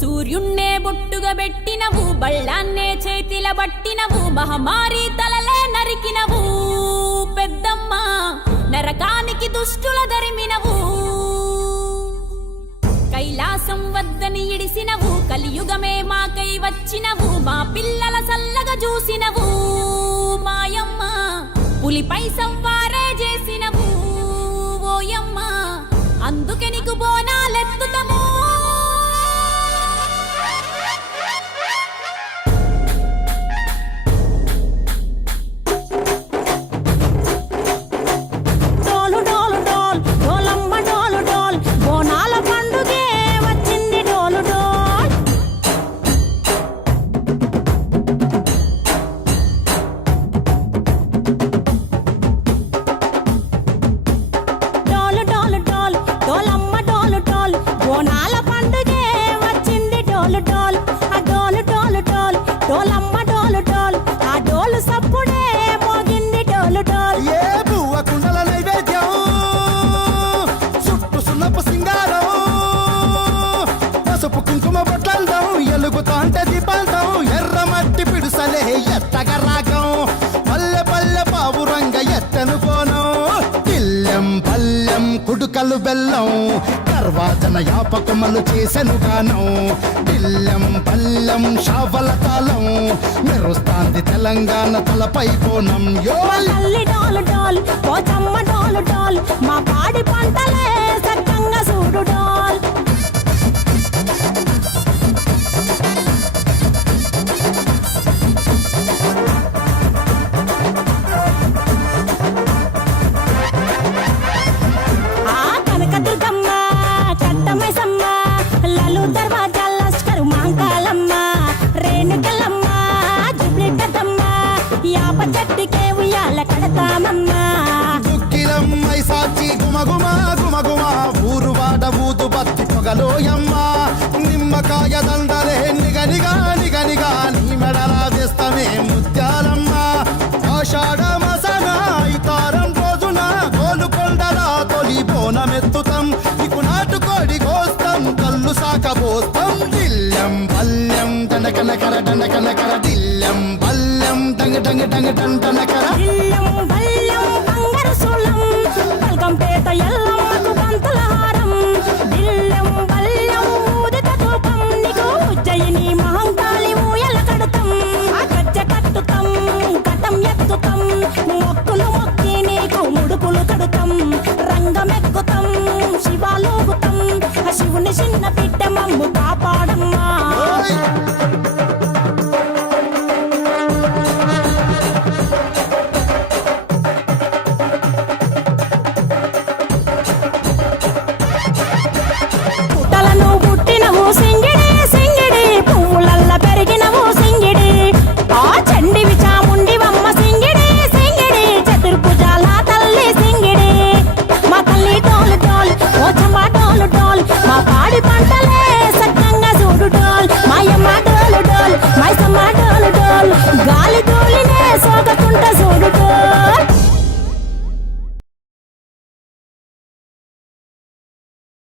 సూర్యున్నే బొట్టుగా పెట్టినవు, బళ్ళాన్నే చేతిల పట్టినవు, మహమారి తలలే నరికినవు పెద్దమ్మ, నరకానికి దుష్టుల దరిమినవు. కైలాసం వద్దని ఇడిసినవు, కలియుగమే మాకై వచ్చినవు, మా పిల్లల సల్లగా చూసినవు మాయమ్మ, పులిపై సవ్వారే చేసినవు ఓయమ్మ, అందుకే నీకు బోనాలెత్తుతము. ఎత్తగ రాగం పల్లె పల్లె పావురంగ ఎత్తను పోనం, తిల్లెం పల్లెం కుడుకలు బెల్లం, తర్వాతన యాపకమలు చేసెను గానం, తిల్లెం పల్లెం షావల తాళం, మెరుస్తాంది తెలంగాణ తలపై కోణం. డోలు డోల్ పోచమ్మ డోలు డోల్, మా పాడి పంటలే సక్కంగా చూడు డోల్. చెట్టుకే ఉయ్యాల కడతామమ్మా, దుక్కిలమ్మై సాచి గుమగుమ గుమగుమ, ఊరు వాడ ఊదు బత్తి పొగలోయమ్మ, నిమ్మకాయ దండలే నిగనిగా నిగనిగా, నీ మెడలా వేస్తమే ముత్యాలమ్మ. ఆషాఢ మసన ఇతారం రోజున గోలుకొండల తొలి బోనమెత్తుతాం, నీకు నాటుకోడి కోస్తాం, కళ్ళు సాకబోస్తాం. దిల్లెం పల్లెం దండకనకర దండకనకర, దిల్లెం పల్లెం డంగ డంగ డంగ డండనకర.